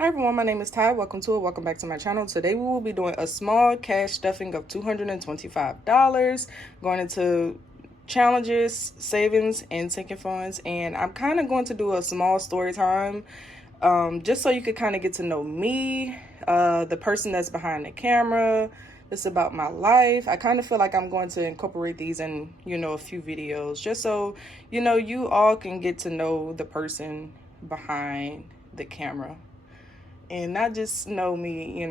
Hi everyone, my name is Ty. Welcome back to my channel. Today we will be doing a small cash stuffing of $225, going into challenges, savings, and sinking funds. And I'm kind of going to do a small story time, just so you could kind of get to know me, the person that's behind the camera. It's about my life. I kind of feel like I'm going to incorporate these in, a few videos, just so, you all can get to know the person behind the camera. And not just know me,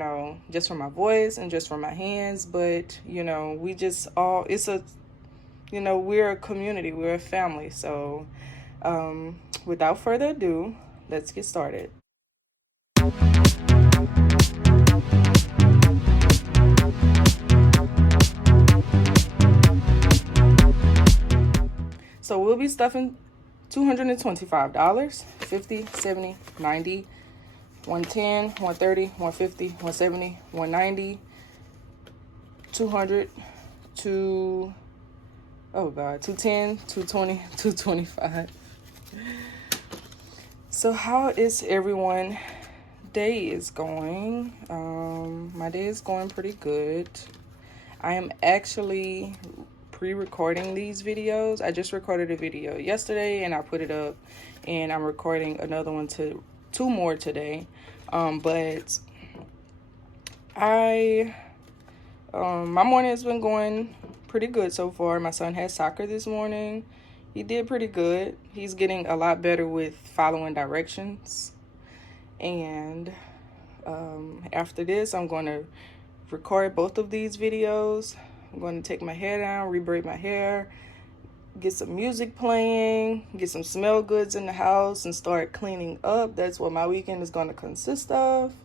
just from my voice and just from my hands, but, we just all, we're a community, we're a family. So without further ado, let's get started. So we'll be stuffing $225, 50, 70, 90, 110, 130, 150, 170, 190, 200, 210, 220, 225. So how is everyone day is going? My day is going pretty good. I am actually pre-recording these videos. I just recorded a video yesterday and I put it up, and I'm recording another one two more today. But my morning has been going pretty good so far. My son had soccer this morning. He did pretty good. He's getting a lot better with following directions. And after this, I'm going to record both of these videos. I'm going to take my hair down, rebraid my hair, get some music playing, get some smell goods in the house, and start cleaning up. That's what my weekend is going to consist of.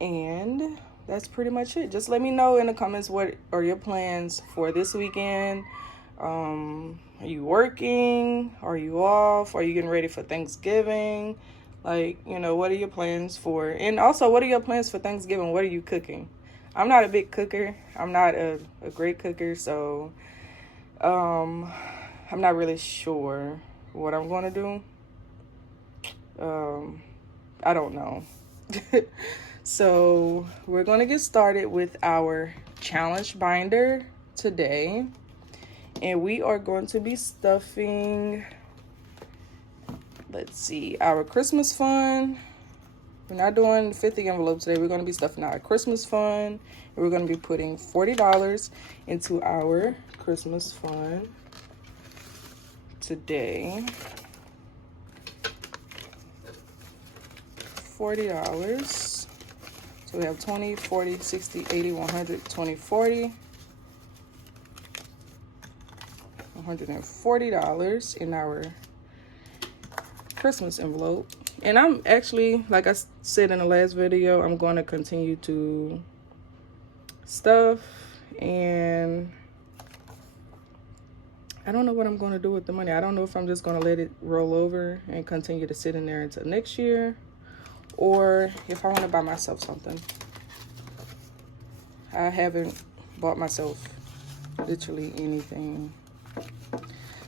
And that's pretty much it. Just let me know in the comments, what are your plans for this weekend? Are you working? Are you off? Are you getting ready for Thanksgiving? Like, what are your plans for? And also, what are your plans for Thanksgiving? What are you cooking? I'm not a big cooker. I'm not a great cooker, so I'm not really sure what I'm going to do. I don't know. So we're going to get started with our challenge binder today. And we are going to be stuffing, let's see, our Christmas fund. We're not doing 50 envelopes today. We're going to be stuffing our Christmas fund. And we're going to be putting $40 into our Christmas fund today. $40. So we have 20, 40, 60, 80, 100, 20, 40. $140 in our Christmas envelope. And I'm actually, like I said in the last video, I'm going to continue to stuff, and I don't know what I'm going to do with the money. I don't know if I'm just going to let it roll over and continue to sit in there until next year, or if I want to buy myself something. I haven't bought myself literally anything.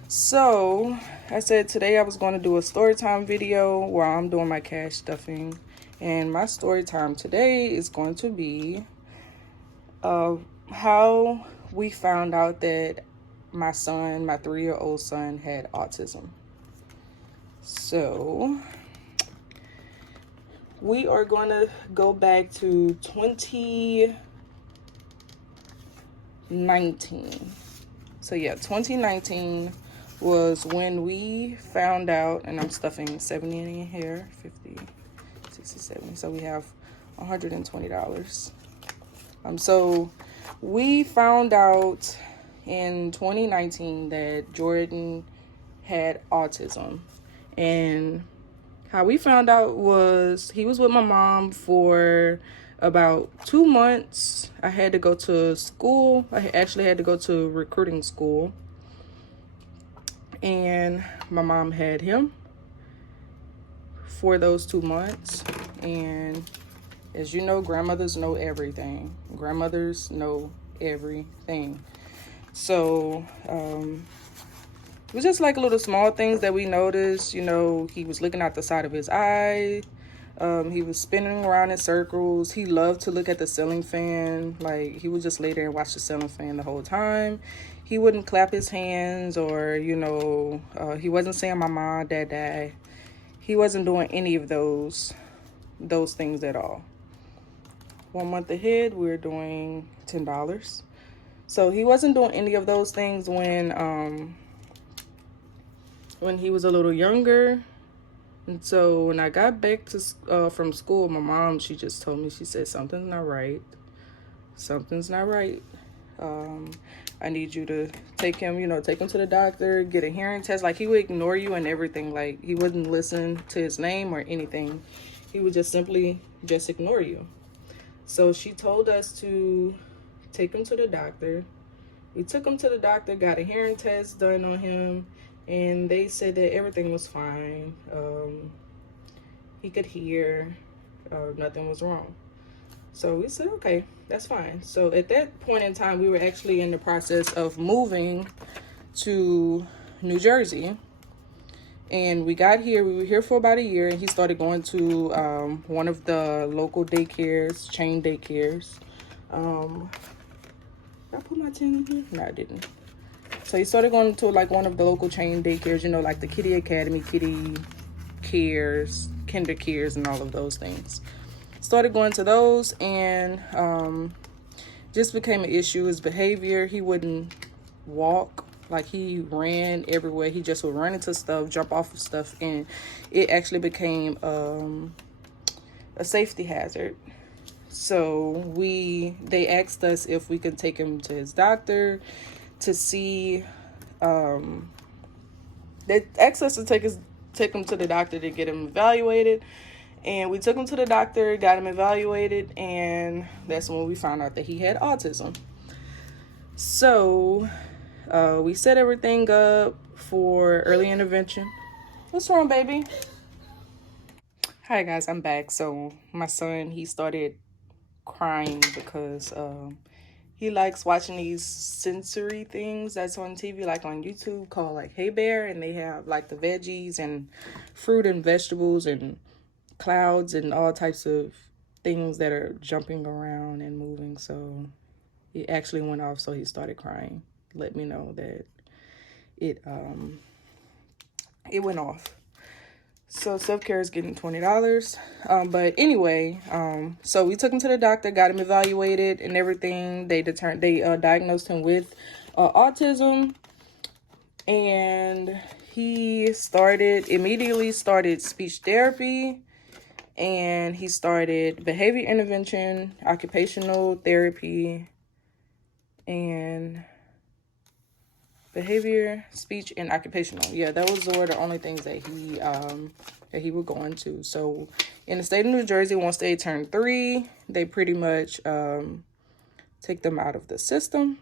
So I said today I was going to do a story time video where I'm doing my cash stuffing, and my story time today is going to be how we found out that my son, my 3-year-old son, had autism. So we are going to go back to 2019. So yeah, 2019 was when we found out, and I'm stuffing 70 in here, 50, 60, 70. So we have $120. So we found out in 2019 that Jordan had autism. And how we found out was he was with my mom for about 2 months. I had to go to school. I actually had to go to recruiting school. And my mom had him for those 2 months. And as you know, grandmothers know everything. Grandmothers know everything. So it was just like little small things that we noticed. He was looking out the side of his eye He was spinning around in circles. He loved to look at the ceiling fan. Like, he would just lay there and watch the ceiling fan the whole time. He wouldn't clap his hands, or, he wasn't saying mama, dad. He wasn't doing any of those things at all. 1 month ahead, we were doing $10. So he wasn't doing any of those things when he was a little younger. And so when I got back to from school, my mom, she just told me, she said, something's not right. Something's not right. I need you to take him to the doctor, get a hearing test. Like, he would ignore you and everything. Like, he wouldn't listen to his name or anything. He would just simply just ignore you. So she told us to take him to the doctor. We took him to the doctor, got a hearing test done on him, and they said that everything was fine. He could hear, nothing was wrong. So we said, okay, that's fine. So at that point in time, we were actually in the process of moving to New Jersey. And we got here, we were here for about a year, and he started going to one of the local daycares, chain daycares. Did I put my 10 in here? No, I didn't. So he started going to like one of the local chain daycares, like the Kitty Academy, Kitty Cares, Kinder Cares, and all of those things. Started going to those, and just became an issue. His behavior, he wouldn't walk. Like, he ran everywhere. He just would run into stuff, jump off of stuff, and it actually became a safety hazard. So they asked us if we could take him to his doctor to see. They asked us to take him to the doctor to get him evaluated. And we took him to the doctor, got him evaluated, and that's when we found out that he had autism. So we set everything up for early intervention. What's wrong, baby? Hi, guys, I'm back. So my son, he started crying because he likes watching these sensory things that's on TV, like on YouTube, called like Hey Bear, and they have like the veggies and fruit and vegetables and clouds and all types of things that are jumping around and moving. So it actually went off, so he started crying. Let me know that it went off. So self-care is getting $20. But anyway, so we took him to the doctor, got him evaluated and everything. They diagnosed him with autism, and he immediately started speech therapy. And he started behavior intervention, occupational therapy, and behavior, speech, and occupational. Yeah, those were the only things that he would go into. So in the state of New Jersey, once they turn 3, they pretty much take them out of the system.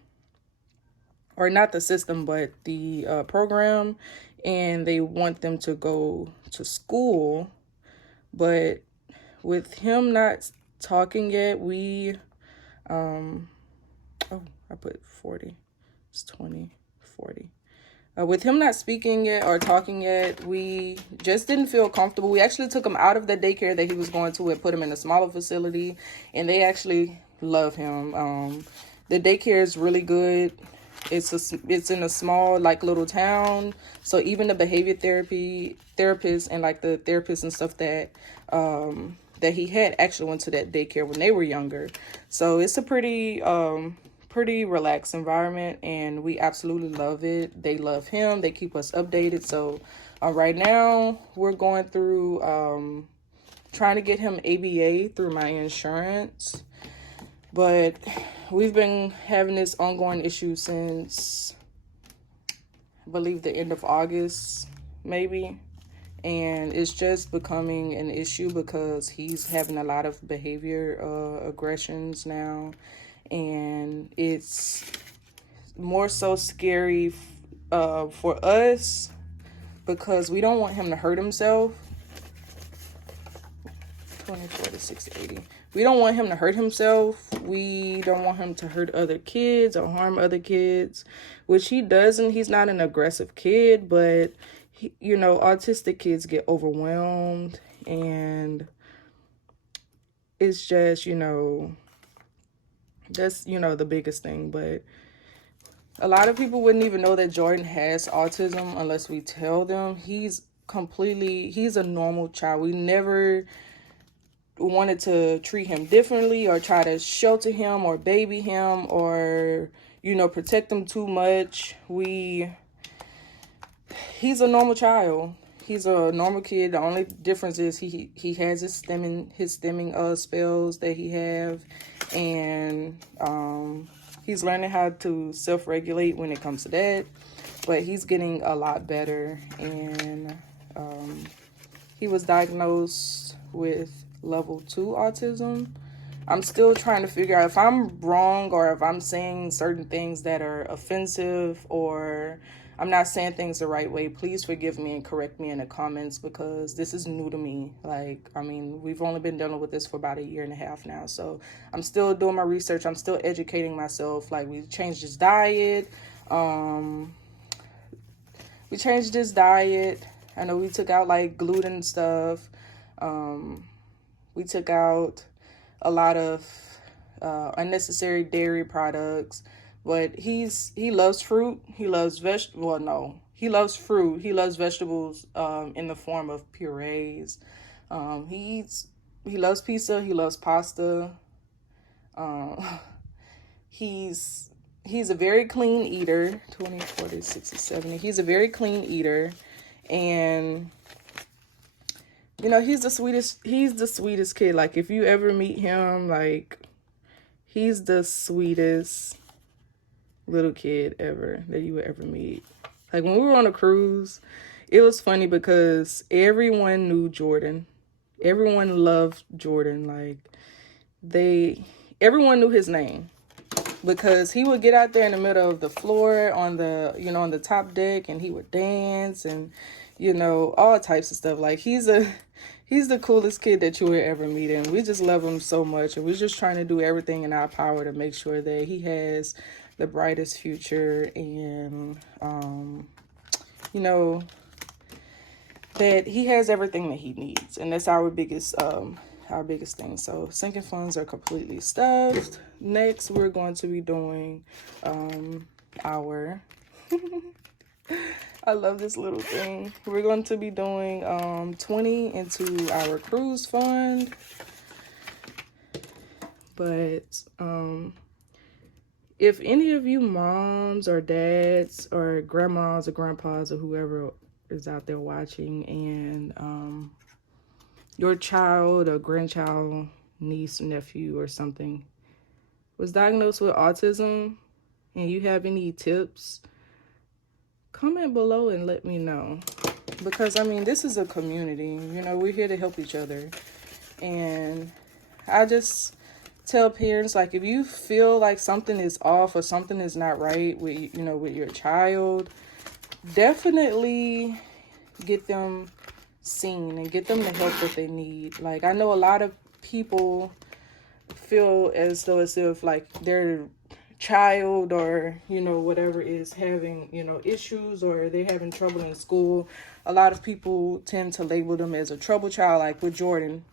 Or not the system, but the program. And they want them to go to school. But with him not talking yet, I put 40. It's 20, 40. With him not speaking yet or talking yet, we just didn't feel comfortable. We actually took him out of the daycare that he was going to and put him in a smaller facility, and they actually love him. The daycare is really good. It's in a small, like, little town. So even the behavior therapists and like the therapists and stuff that he had actually went to that daycare when they were younger. So it's a pretty relaxed environment, and we absolutely love it. They love him. They keep us updated. So right now we're going through trying to get him ABA through my insurance. But we've been having this ongoing issue since, I believe, the end of August, maybe. And it's just becoming an issue because he's having a lot of behavior aggressions now. And it's more so scary for us because we don't want him to hurt himself. 24 to 680. We don't want him to hurt himself. We don't want him to hurt other kids or harm other kids, which he doesn't. He's not an aggressive kid, but autistic kids get overwhelmed, and it's just, that's, the biggest thing. But a lot of people wouldn't even know that Jordan has autism unless we tell them. He's a normal child. We never wanted to treat him differently or try to shelter him or baby him or, protect him too much. He's a normal child. He's a normal kid. The only difference is he has his stemming spells that he have, and he's learning how to self-regulate when it comes to that. But he's getting a lot better, and he was diagnosed with level 2 autism. I'm still trying to figure out if I'm wrong or if I'm saying certain things that are offensive or I'm not saying things the right way. Please forgive me and correct me in the comments because this is new to me. We've only been dealing with this for about 1.5 years now. So I'm still doing my research. I'm still educating myself. We changed his diet. I know we took out gluten and stuff. We took out a lot of unnecessary dairy products, but he loves fruit. He loves he loves fruit. He loves vegetables in the form of purees. He loves pizza. He loves pasta. He's a very clean eater. 20, 40, 60, 70. He's a very clean eater, and he's the sweetest kid. If you ever meet him, he's the sweetest little kid ever that you would ever meet. When we were on a cruise, it was funny because everyone knew Jordan. Everyone loved Jordan. Everyone knew his name because he would get out there in the middle of the floor on the top deck, and he would dance and all types of stuff. He's the coolest kid that you would ever meet, and we just love him so much, and we're just trying to do everything in our power to make sure that he has the brightest future, and that he has everything that he needs, and that's our biggest thing. So sinking funds are completely stuffed. Next, we're going to be doing our I love this little thing. We're going to be doing 20 into our cruise fund. But if any of you moms or dads or grandmas or grandpas or whoever is out there watching, and your child or grandchild, niece, nephew or something was diagnosed with autism and you have any tips, comment below and let me know. Because this is a community, we're here to help each other. And I just tell parents, if you feel like something is off or something is not right with your child, definitely get them seen and get them the help that they need. I know a lot of people feel as if their child or whatever is having issues or they're having trouble in school. A lot of people tend to label them as a trouble child. With Jordan,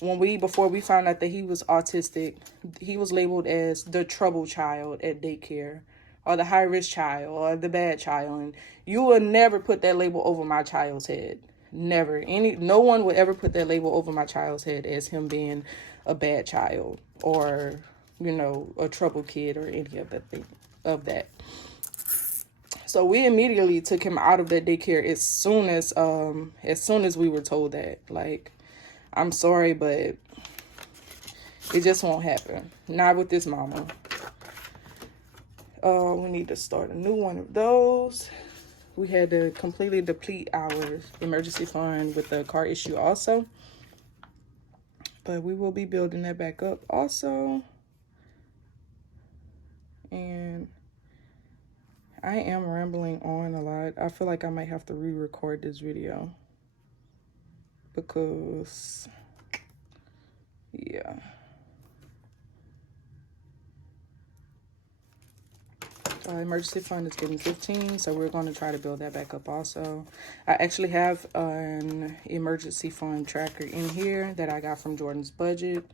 before we found out that he was autistic, he was labeled as the trouble child at daycare, or the high risk child, or the bad child. And you will never put that label over my child's head. Never. No one would ever put that label over my child's head as him being a bad child or a trouble kid or any of that. So we immediately took him out of that daycare as soon as we were told that. I'm sorry, but it just won't happen. Not with this mama. We need to start a new one of those. We had to completely deplete our emergency fund with the car issue also. But we will be building that back up also. And I am rambling on a lot. I feel like I might have to re-record this video. Because, yeah. emergency fund is getting 15, so we're going to try to build that back up also. I actually have an emergency fund tracker in here that I got from Jordan's Budget,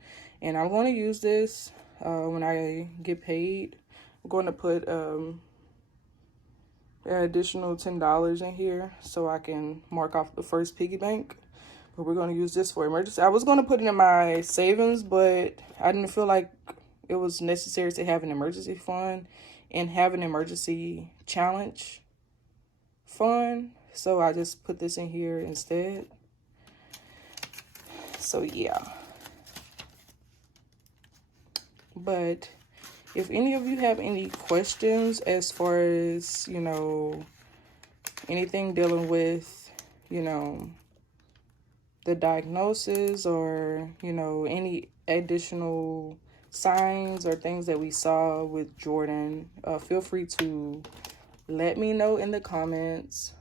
and I'm going to use this when I get paid. I'm going to put an additional $10 in here so I can mark off the first piggy bank. But we're going to use this for emergency. I was going to put it in my savings, but I didn't feel like it was necessary to have an emergency fund and have an emergency challenge fund. So I just put this in here instead. So yeah. But if any of you have any questions as far as, you know, anything dealing with, you know, the diagnosis or, you know, any additional signs or things that we saw with Jordan, feel free to let me know in the comments.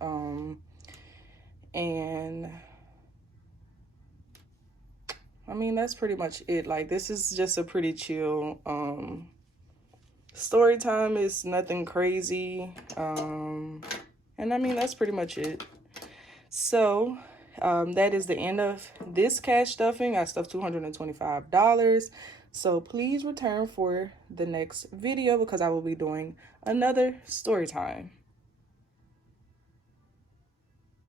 And I mean, that's pretty much it. Like, this is just a pretty chill story time. Is nothing crazy. And I mean, that's pretty much it. So that is the end of this cash stuffing. I stuffed $225. So please return for the next video because I will be doing another story time.